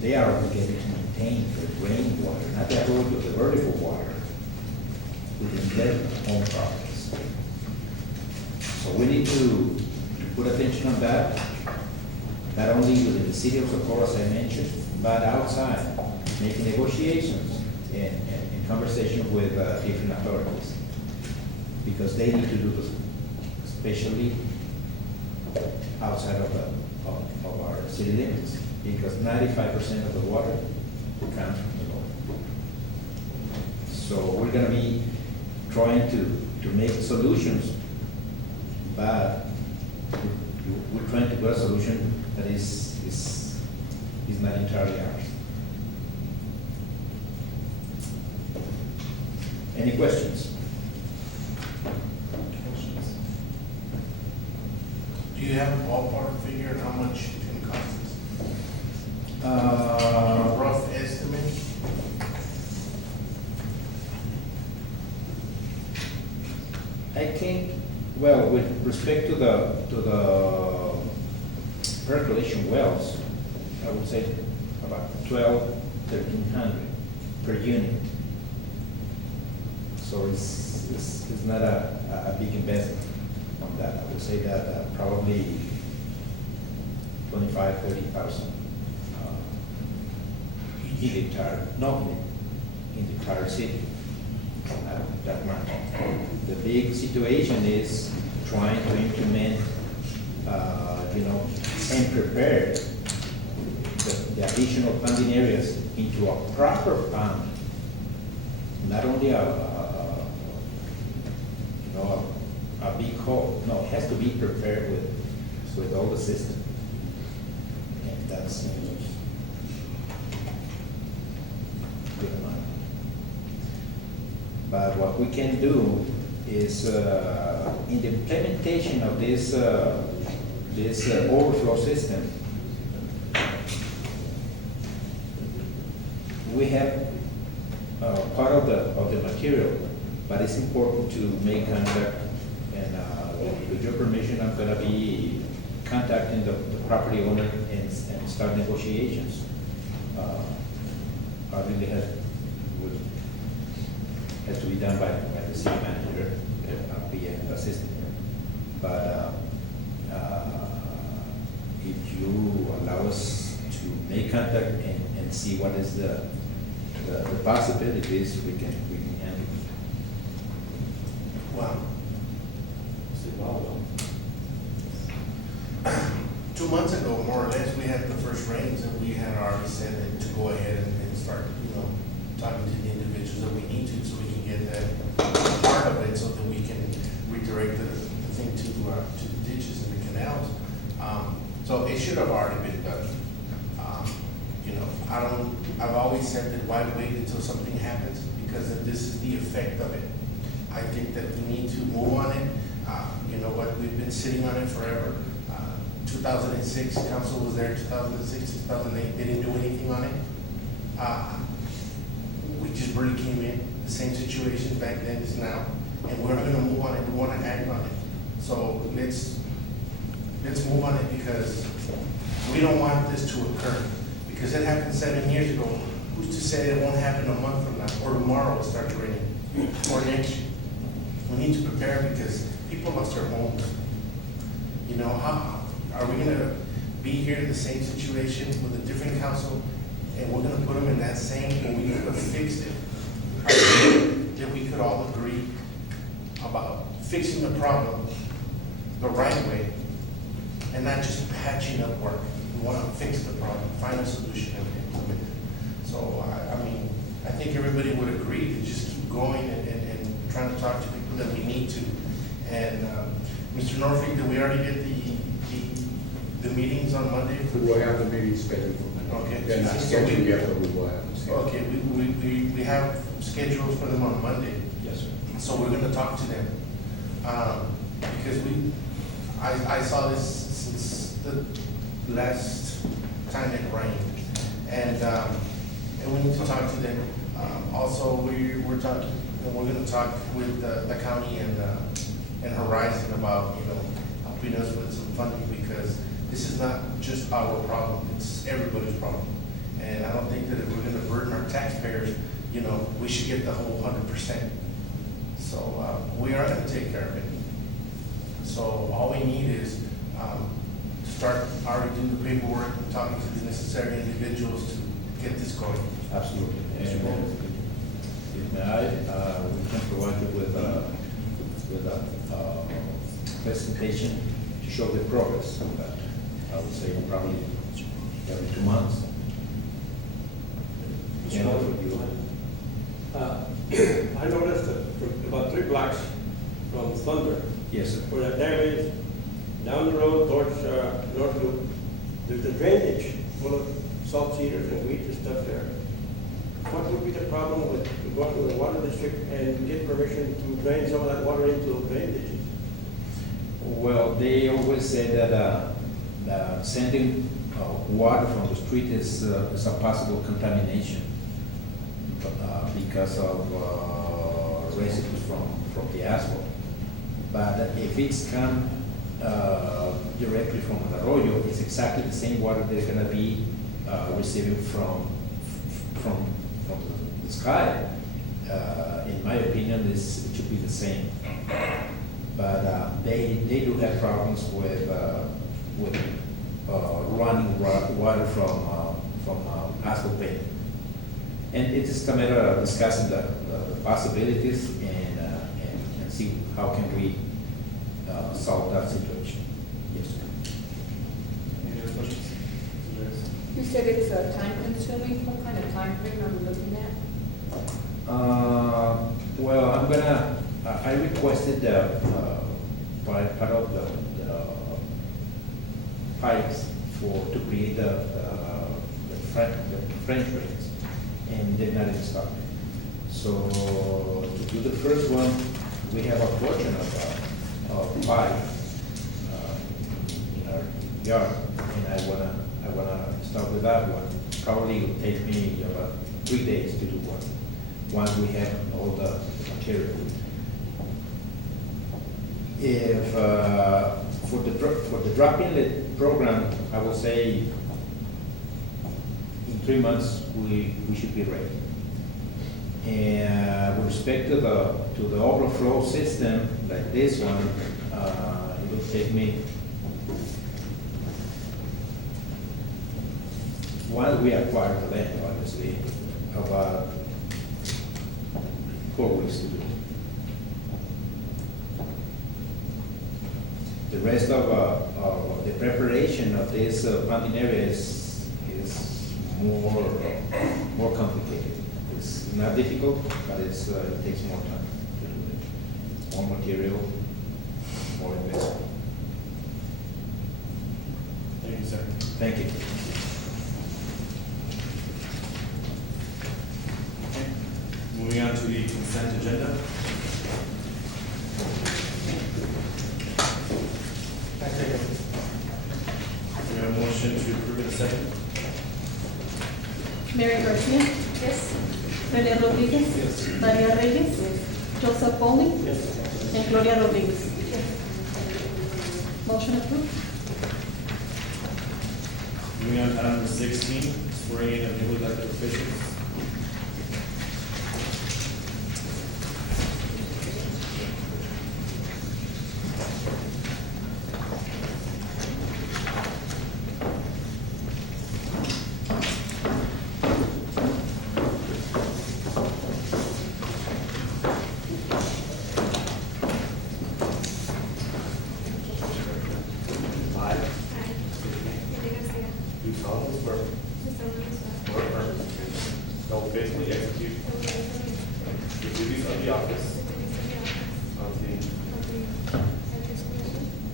they are obligated to maintain the rainwater, not the authority of the vertical water within their home properties. So we need to put attention on that, not only within the city of Socorro, as I mentioned, but outside, making negotiations and conversation with different authorities. Because they need to do this, especially outside of our city limits, because 95% of the water comes from the north. So we're gonna be trying to make solutions, but we're trying to put a solution that is not entirely ours. Any questions? Do you have a ballpark figure on how much it can cost us? A rough estimate? I think, well, with respect to the percolation wells, I would say about 1,300 per unit. So it's not a big investment on that. I would say that probably 25, 30,000 in the entire, no, in the entire city. That much. The big situation is trying to implement, and prepare the additional funding areas into a proper fund, not only a big hole. No, it has to be prepared with all the system. And that's good amount. But what we can do is, in the implementation of this overflow system, we have part of the material, but it's important to make contact, and with your permission, I'm gonna be contacting the property owner and start negotiations. I really has to be done by the city manager, I'll be an assistant here. But if you allow us to make contact and see what is the possibilities, we can handle it. Wow. 2 months ago, more or less, we had the first rains, and we had already said that to go ahead and start, talking to the individuals that we need to, so we can get that part of it, so that we can redirect the thing to the ditches and the canals. So it should have already been done. I've always said that why wait until something happens, because if this is the effect of it. I think that we need to move on it. You know what, we've been sitting on it forever. 2006, council was there, 2006, 2008, they didn't do anything on it. We just really came in, the same situation back then as now, and we're gonna move on it, we wanna act on it. So let's move on it, because we don't want this to occur. Because it happened 7 years ago. Who's to say it won't happen a month from now, or tomorrow it'll start raining, or next year? We need to prepare, because people lost their homes. How are we gonna be here in the same situation with a different council, and we're gonna put them in that same, when we could have fixed it? That we could all agree about fixing the problem the right way, and not just patching up work. We want to fix the problem, find a solution, and implement it. So, I think everybody would agree to just keep going and trying to talk to people that we need to. And Mr. Norfolk, did we already get the meetings on Monday? We will have the meeting scheduled for Monday. Okay. They're not scheduled yet, but we will have them scheduled. Okay, we have schedules for them on Monday. Yes, sir. So we're gonna talk to them, because I saw this since the last time it rained, and we need to talk to them. Also, we're talking, and we're gonna talk with the county and Horizon about, helping us with some funding, this is not just our problem, it's everybody's problem. And I don't think that if we're gonna burden our taxpayers, you know, we should get the whole 100%. So, we are gonna take care of it. So all we need is, to start already doing the paperwork, and talking to the necessary individuals to get this going. Absolutely. Mr. And, Bowles? if may I, we can provide you with a presentation to show the progress of that. I would say probably every 2 months. Mr. And Bowles, you- I noticed that for about 3 blocks from Thunder, Yes, sir. where that dam is, down the road towards North Loop, there's a drainage full of salt cedars and weeds and stuff there. What would be the problem with going to the water district and get permission to drain some of that water into those drain ditches? Well, they always say that sending water from the street is a possible contamination because of residues from the asphalt. But if it's come directly from an arroyo, it's exactly the same water they're gonna be receiving from the sky. In my opinion, it should be the same. But they do have problems with running water from asphalt pavement. And it's just a matter of discussing the possibilities and see how can we solve that situation. Yes, sir. Any other questions? You said it's time consuming, what kind of time frame are we looking at? Well, I requested part of the pipes to create the French drains, and they're not installed. So to do the first one, we have a portion of pipe in our yard, and I wanna start with that one. Probably it will take me about 3 days to do one, once we have all the material. If, for the drop inlet program, I will say in 3 months, we should be ready. And with respect to the overflow system, like this one, it will take me, while we acquire the land, obviously, about 4 weeks to do. The rest of the preparation of this pumping area is more complicated. It's not difficult, but it takes more time to do it. More material, more investment. Thank you, sir. Thank you. Okay. Moving on to the consent agenda. I take it. We have a motion to approve in a second. Mary Garcia? Yes. René Rodriguez? Yes. Maria Reyes? Joseph Pauling? Yes. And Gloria Rodriguez? Motion approved. Moving on to item number 16, swearing in of newly elected officials. I do solemnly swear or affirm that I will faithfully execute the duties of the office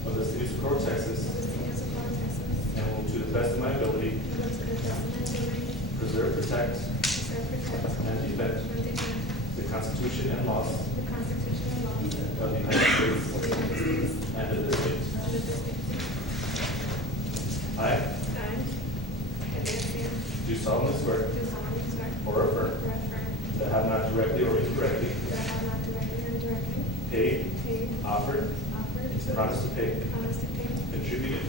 of the city of Socorro, Texas, and will to the best of my ability preserve, protect, and defend the Constitution and laws of the United States and of this state. I do solemnly swear or affirm that I have not directly or indirectly paid, offered, promised to pay, contributed,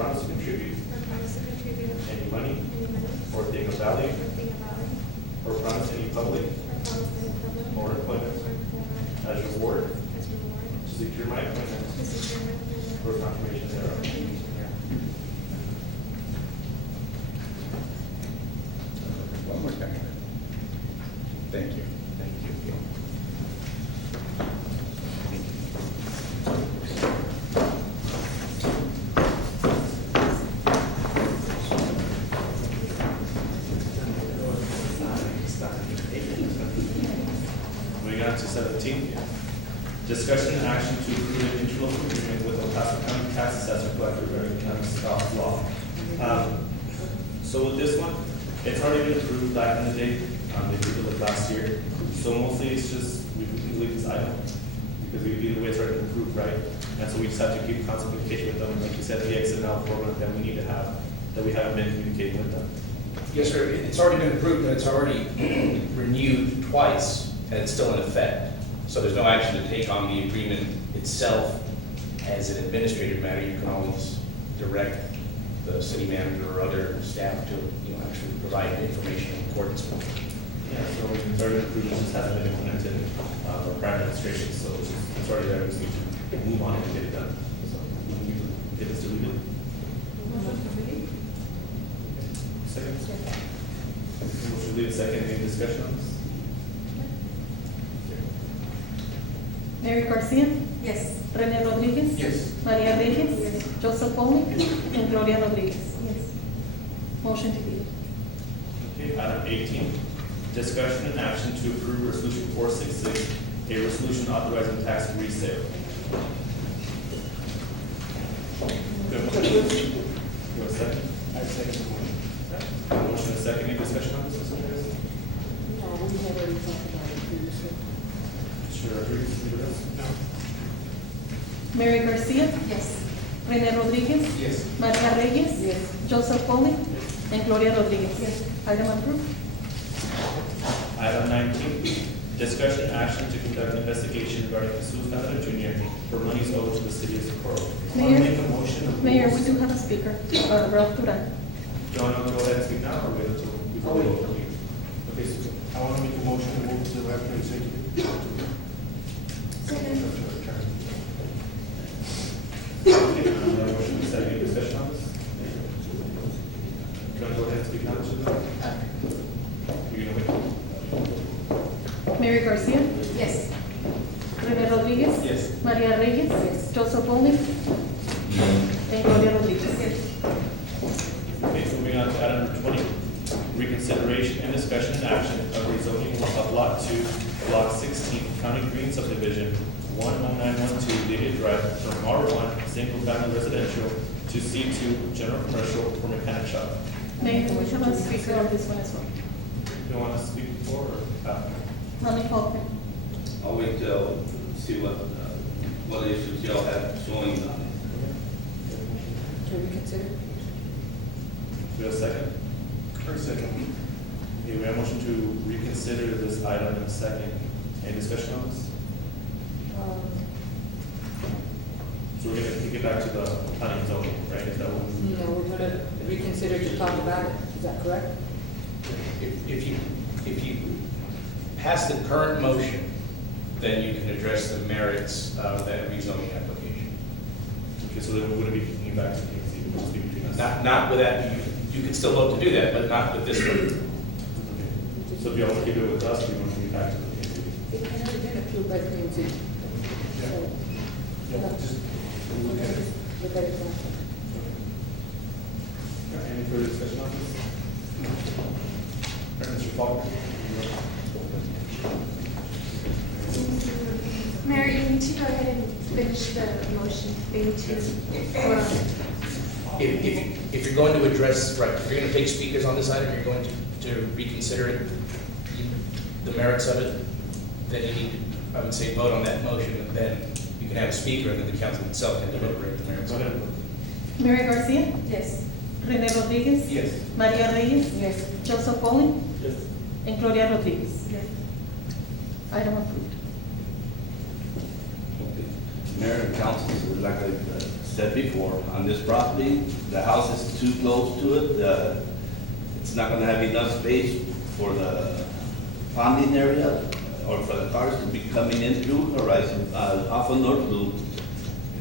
promise to contribute or promise to contribute any money any money or thing of value, or thing of value, or promise any public or promise any public or employment or employment as reward as reward to secure my appointment to secure my appointment or confirmation or thereof. confirmation thereof. One more time. Thank you. Thank you. Moving on to 17. Discussion and action to approve an interlocal agreement with El Paso County Tax Assessor Collector regarding county staff law. So with this one, it's already been approved back in the day. They approved it last year. So mostly it's just, we can leave this item because either way it's already been approved, right? And so we just have to keep constant communication with them. Like you said, the XML program that we need to have, that we haven't been communicating with them. Yes, sir. It's already been approved, and it's already renewed twice, and it's still in effect. So there's no action to take on the agreement itself. As an administrative matter, you can always direct the city manager or other staff to, actually provide information in accordance with it. Yeah, so it's already approved, it just hasn't been implemented, prior administration, so it's already there, we just need to move on and get it done. So we can get this deleted. Second? Motion to leave second, any discussion on this? Mary Garcia, Yes. Rene Rodriguez. Yes. Maria Reyes. Yes. Joseph Pauling. And Gloria Rodriguez. Yes. Motion to leave. Okay, item 18, discussion and action to approve resolution 466, a resolution authorizing tax resale. Do you have a second? I second the motion. Motion and second, any discussion on this? Mr. Reyes? No, we have already talked about it previously. Mr. Rodriguez, anybody else? No. Mary Garcia, Yes. Rene Rodriguez. Yes. Maria Reyes. Yes. Joseph Pauling. And Gloria Rodriguez. Yes. Item approved. Item 19, discussion and action to conduct an investigation regarding Jesus Navarro Jr. for monies owed to the city of Socorro. I want to make a motion. to Mayor, move- we do have a speaker, Ralph Duran. Do you want to go ahead and speak now or wait until before we vote? Okay, so I want to make a motion to move to after executive. Second. motion is second, any discussion on this? Do you want to go ahead and speak now, Mr. Miller? You're gonna wait? Mary Garcia, Yes. Rene Rodriguez. Yes. Maria Reyes. Yes. Joseph Pauling. And Gloria Rodriguez. Okay, moving on to item 20, reconsideration and discussion and action of rezoning of Lot 2, Block 16, County Green Subdivision, 10912 Lydia Drive from R1, single family residential, to C2, general commercial for mechanic shop. Mayor, we have a speaker on this one as well. Do you want to speak before or after? Ronnie Faulkner. I'll wait till, see what issues y'all have showing on it. Can we consider? Do you have a second? Or second. Okay, we have a motion to reconsider this item in a second. Any discussion on this? So we're going to kick it back to the planning and zoning, right? Is that what? No, we're gonna reconsider to talk about it. Is that correct? If you pass the current motion, then you can address the merits of that rezoning application. Okay, so then we wouldn't be kicking it back to P and Z, it would just be between us. Not with that, you can still vote to do that, but not with this one. Okay. So if you want to keep it with us, we want to give it back to the P and Z. It has been approved by the community. So, Yeah, just look at it. look at it now. Any further discussion on this? All right, Mr. Faulkner? Mayor, you need to go ahead and finish the motion. They need to vote on it. If you're going to address, right, if you're going to take speakers on this item, you're going to reconsider it, the merits of it, then you need to, I would say, vote on that motion, and then you can have a speaker, and then the council itself can deliberate the merits Go of it. ahead. Mary Garcia, Yes. Rene Rodriguez. Yes. Maria Reyes. Yes. Joseph Pauling. Yes. And Gloria Rodriguez. Yes. Item approved. Mayor and council would like to said before, on this property, the house is too close to it. It's not gonna have enough space for the ponding area or for the cars to be coming in through Horizon, off of North Loop.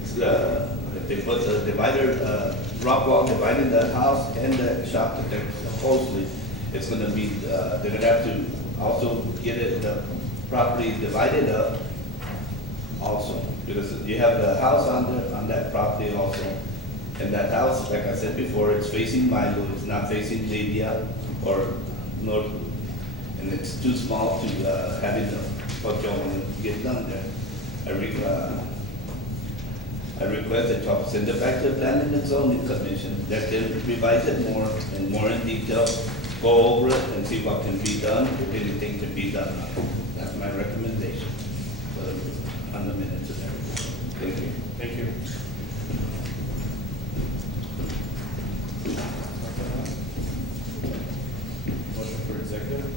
It's, if they put the divider, rock wall dividing the house and the shop that they're supposedly, it's gonna be, they're gonna have to also get it, the property divided up also, because you have the house on that property also. And that house, like I said before, it's facing Milo, it's not facing Lydia or North Loop. And it's too small to, have it, what you want to get done there. I request that y'all send it back to the Planning and Zoning Commission, let them revise it more and more in detail, go over it and see what can be done, if anything can be done. That's my recommendation on the minutes and everything. Thank you. Thank you. Motion for executive?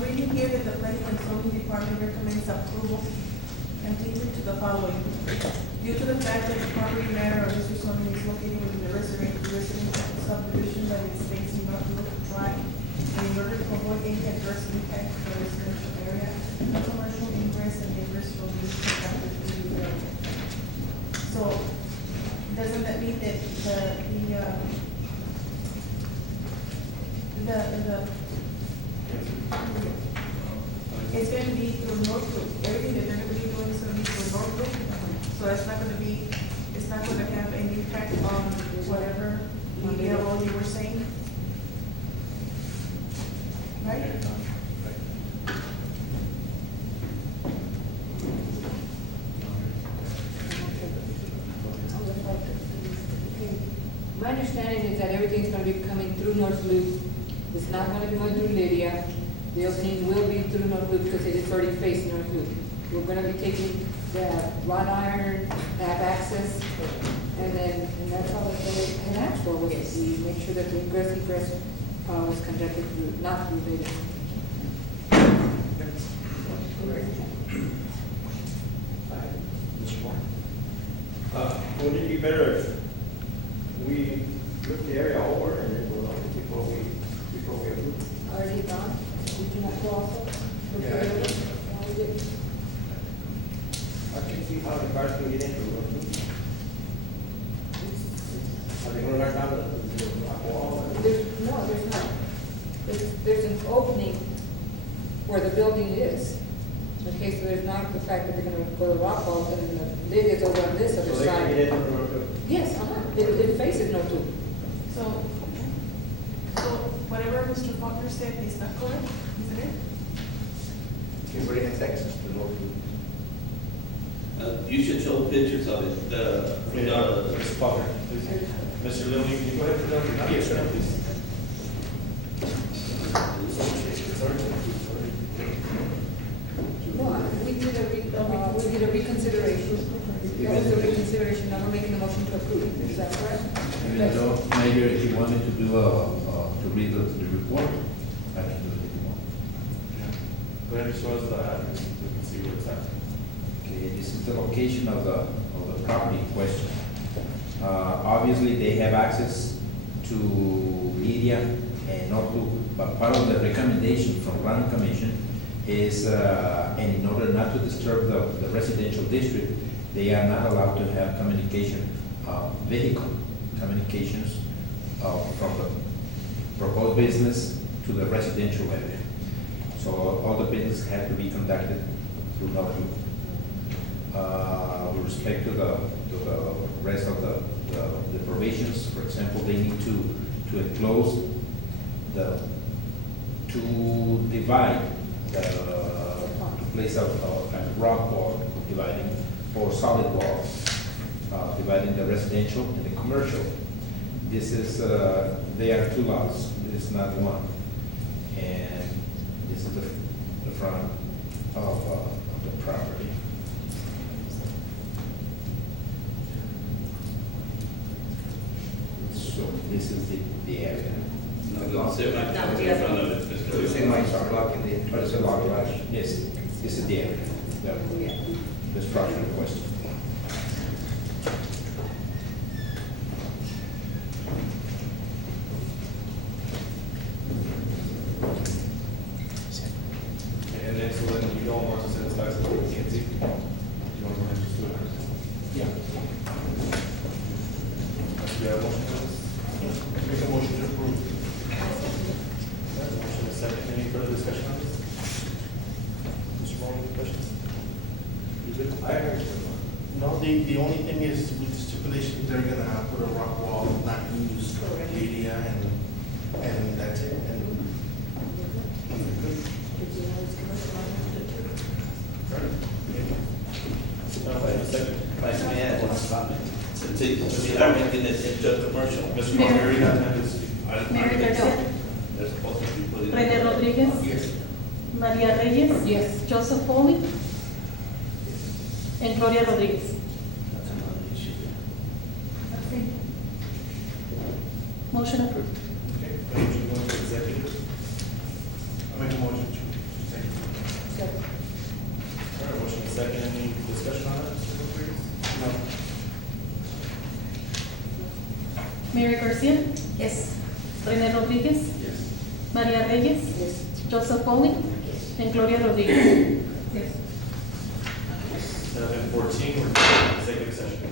Reading here that the planning and zoning department recommends approval contingent to the following. Due to the fact that the property matter of this zoning is located within the residential subdivision that is facing North Loop Drive, and in order to avoid any adverse impact to the residential area, no commercial ingress and egress will be conducted through the area. So, doesn't that mean that it's going to be through North Loop, everything that they're going to be doing is going to be through North Loop, so it's not going to have any impact on whatever media role you were saying? Right? My understanding is that everything's gonna be coming through North Loop. It's not gonna be going through Lydia. The opening will be through North Loop because it is already facing North Loop. We're gonna be taking the wrought iron, have access, and that's all that they had asked for, was to make sure that the egress was conducted through, not through Lydia. Would it be better if we look the area over and then go on before we approve? Already gone? Did you not go also? Yeah, I did. No, we didn't. I can see how the cars can get into it. Are they gonna knock down the rock wall? There's not. There's an opening where the building is. Okay, so there's not the fact that they're gonna go to rock wall, and the lid is over on this other So they can get side. into the road. Yes, it faces North Loop. So whatever Mr. Faulkner said is not correct, isn't it? Everybody has access to North Loop. You should show pictures of it, from the, Mr. Faulkner, please. Mr. Lilly, can you go ahead and put it on? Yes, sir, please. No, we did a reconsideration. That was a reconsideration, now we're making a motion to approve, is that correct? Even though, maybe if you wanted to do to read the report, I can do it if you want. Go ahead and show us the address, we can see where it's at. Okay, this is the location of the property in question. Obviously, they have access to Lydia and North Loop, but part of the recommendation from planning commission is, and in order not to disturb the residential district, they are not allowed to have communication, vehicle communications from the proposed business to the residential area. So all the business had to be conducted through North Loop. With respect to the rest of the provisions, for example, they need to enclose to divide to place a rock wall dividing or solid wall dividing the residential and the commercial. This is, they are two lots, this is not one. And this is the front of the property. So this is the area. no, don't sit right in front of it, Mr. So you say Lilly. might start blocking the But it's a lot garage. Yes, it's a dairy, the structure in question. And then, so then you don't want to send this back to the PNC? You want to go ahead and just do it? Yeah. Do you have a motion for this? Make a motion to approve. Motion is second. Any further discussion on this? Mr. Long, any questions? You good? I heard No, the only thing is with the stipulation, they're gonna put a rock wall, not use area, and that's it, and. Vice Mayor, what's comment? Since we are making it into a commercial. Mr. Long, you got time to speak. Mary Garcia. They're supposed to be putting. Rene Rodriguez. Yes. Maria Reyes. Yes. Joseph Foley. And Gloria Rodriguez. That's another issue. Motion approved. Okay, motion to go into executive. I make a motion to take. Second. All right, motion is second. Any discussion on that, Mr. Rodriguez? No. Mary Garcia. Yes. Rene Rodriguez. Yes. Maria Reyes. Yes. Joseph Foley. And Gloria Rodriguez. Yes. 7:14, we're in executive session.